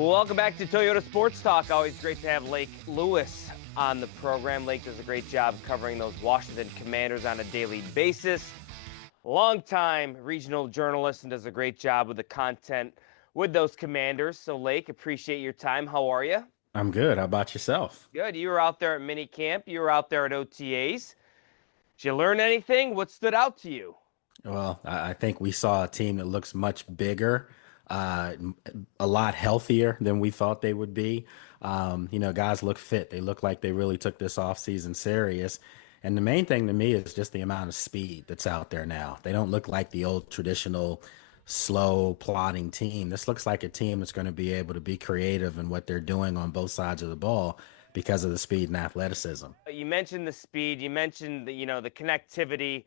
Welcome back to Toyota Sports Talk. Always great to have Lake Lewis on the program. Lake does a great job covering those Washington Commanders on a daily basis. Longtime regional journalist and does a great job with the content with those Commanders. So, Lake, appreciate your time. How are you? I'm good. How about yourself? Good. You were out there at Minicamp. You were out there at OTAs. Did you learn anything? What stood out to you? Well, I think we saw a team that looks much bigger, a lot healthier than we thought they would be. Guys look fit. They look like they really took this offseason serious. And the main thing to me is just the amount of speed that's out there now. They don't look like the old traditional slow plodding team. This looks like a team that's going to be able to be creative in what they're doing on both sides of the ball because of the speed and athleticism. You mentioned the speed. You mentioned the connectivity.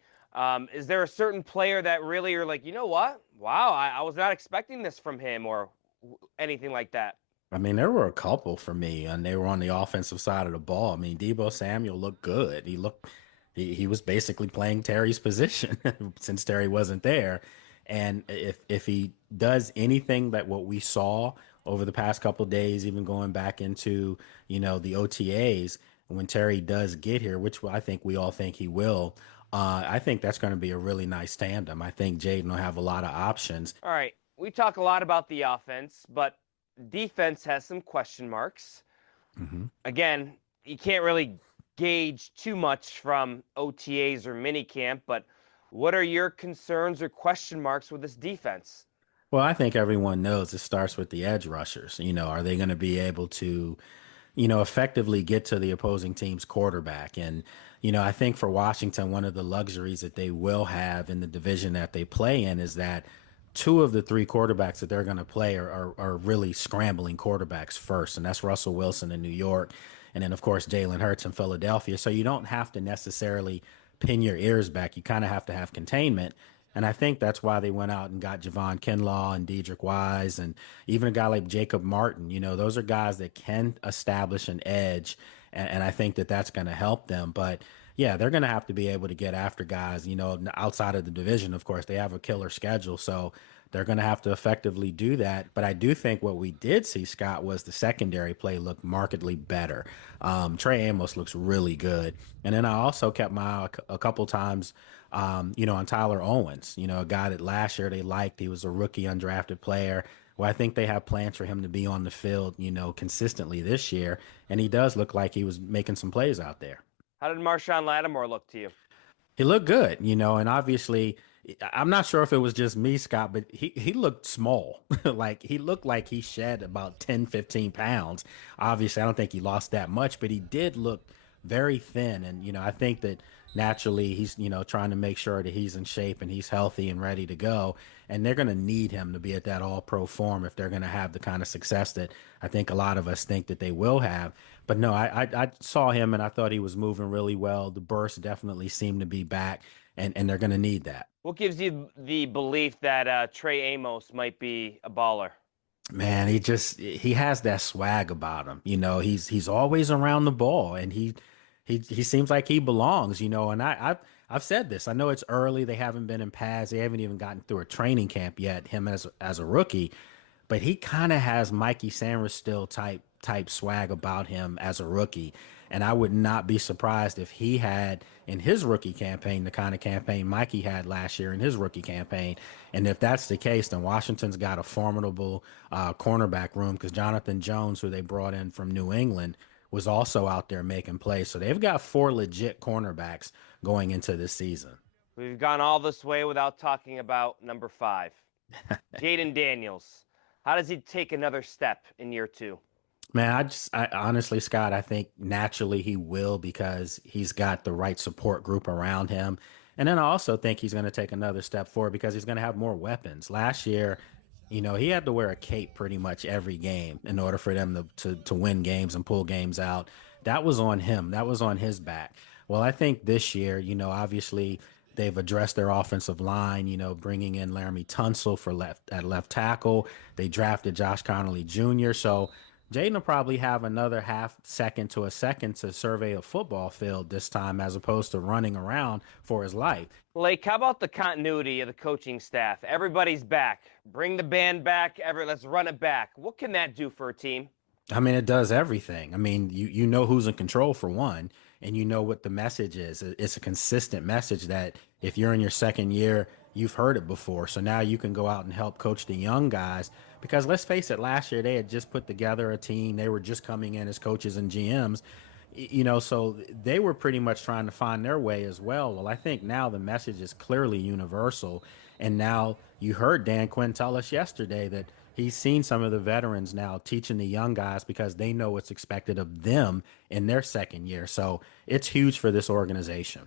Is there a certain player that really you're like, you know what? Wow, I was not expecting this from him or anything like that? I mean, there were a couple for me, and they were on the offensive side of the ball. I mean, Deebo Samuel looked good. He was basically playing Terry's position since Terry wasn't there. And if he does anything that what we saw over the past couple of days, even going back into, the OTAs, when Terry does get here, which I think we all think he will, I think that's going to be a really nice tandem. I think Jaden will have a lot of options. All right, we talk a lot about the offense, but defense has some question marks. Again, you can't really gauge too much from OTAs or minicamp, but what are your concerns or question marks with this defense? Well, I think everyone knows it starts with the edge rushers. Are they going to be able to, effectively get to the opposing team's quarterback? And, I think for Washington, one of the luxuries that they will have in the division that they play in is that two of the three quarterbacks that they're going to play are really scrambling quarterbacks first. And that's Russell Wilson in New York. And then, of course, Jalen Hurts in Philadelphia. So you don't have to necessarily pin your ears back. You kind of have to have containment. And I think that's why they went out and got Javon Kinlaw and Dedrick Wise and even a guy like Jacob Martin. Those are guys that can establish an edge. And I think that that's going to help them. But yeah, they're going to have to be able to get after guys, outside of the division. Of course, they have a killer schedule. So they're going to have to effectively do that. But I do think what we did see, Scott, was the secondary play look markedly better. Trey Amos looks really good. And then I also kept my eye a couple times, on Tyler Owens, a guy that last year they liked. He was a rookie undrafted player. Well, I think they have plans for him to be on the field, consistently this year. And he does look like he was making some plays out there. How did Marshon Lattimore look to you? He looked good, and obviously, I'm not sure if it was just me, Scott, but he looked small. Like he looked like he shed about 10, 15 pounds. Obviously, I don't think he lost that much, but he did look very thin. And, I think that naturally he's, trying to make sure that he's in shape and he's healthy and ready to go. And they're going to need him to be at that all pro form if they're going to have the kind of success that I think a lot of us think that they will have. But no, I saw him and I thought he was moving really well. The burst definitely seemed to be back, and they're going to need that. What gives you the belief that Trey Amos might be a baller? Man, he has that swag about him. He's always around the ball, and he seems like he belongs. And I've said this. I know it's early. They haven't been in pads. They haven't even gotten through a training camp yet. Him as a rookie, but he kind of has Mikey Sanders still type swag about him as a rookie. And I would not be surprised if he had in his rookie campaign the kind of campaign Mikey had last year in his rookie campaign. And if that's the case, then Washington's got a formidable cornerback room because Jonathan Jones, who they brought in from New England, was also out there making plays. So they've got four legit cornerbacks going into this season. We've gone all this way without talking about number 5, Jaden Daniels. How does he take another step in year 2? Man, I honestly, Scott, I think naturally he will because he's got the right support group around him. And then I also think he's going to take another step forward because he's going to have more weapons. Last year, he had to wear a cape pretty much every game in order for them to win games and pull games out. That was on him. That was on his back. Well, I think this year, obviously they've addressed their offensive line, bringing in Laramie Tunsil for left tackle. They drafted Josh Connolly Jr. So Jaden will probably have another half second to a second to survey a football field this time as opposed to running around for his life. Lake, how about the continuity of the coaching staff? Everybody's back. Bring the band back. Let's run it back. What can that do for a team? I mean, it does everything. I mean, you know who's in control for one, and you know what the message is. It's a consistent message that if you're in your second year, you've heard it before. So now you can go out and help coach the young guys. Because let's face it, last year they had just put together a team. They were just coming in as coaches and GMs, so they were pretty much trying to find their way as well. Well, I think now the message is clearly universal. And now you heard Dan Quinn tell us yesterday that he's seen some of the veterans now teaching the young guys because they know what's expected of them in their second year. So it's huge for this organization.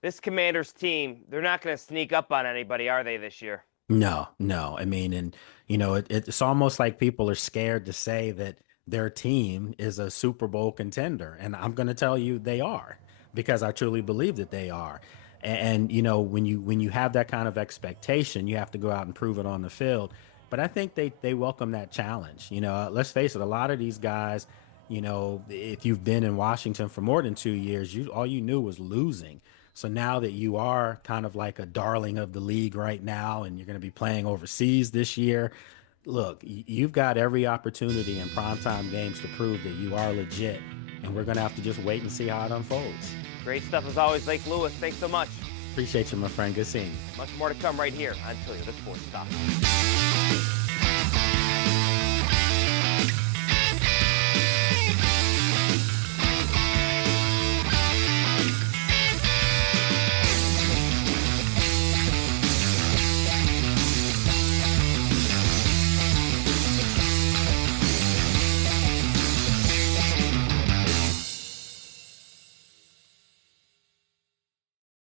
This Commanders team, they're not going to sneak up on anybody, are they, this year? No, no. I mean, and it's almost like people are scared to say that their team is a Super Bowl contender, and I'm going to tell you they are because I truly believe that they are. And when you have that kind of expectation, you have to go out and prove it on the field. But I think they welcome that challenge. Let's face it, a lot of these guys, if you've been in Washington for more than 2 years, all you knew was losing. So now that you are kind of like a darling of the league right now, and you're going to be playing overseas this year, look, you've got every opportunity in primetime games to prove that you are legit. And we're going to have to just wait and see how it unfolds. Great stuff as always, Lake Lewis. Thanks so much. Appreciate you, my friend. Good seeing you. Much more to come right here on Toyota Sports Talk.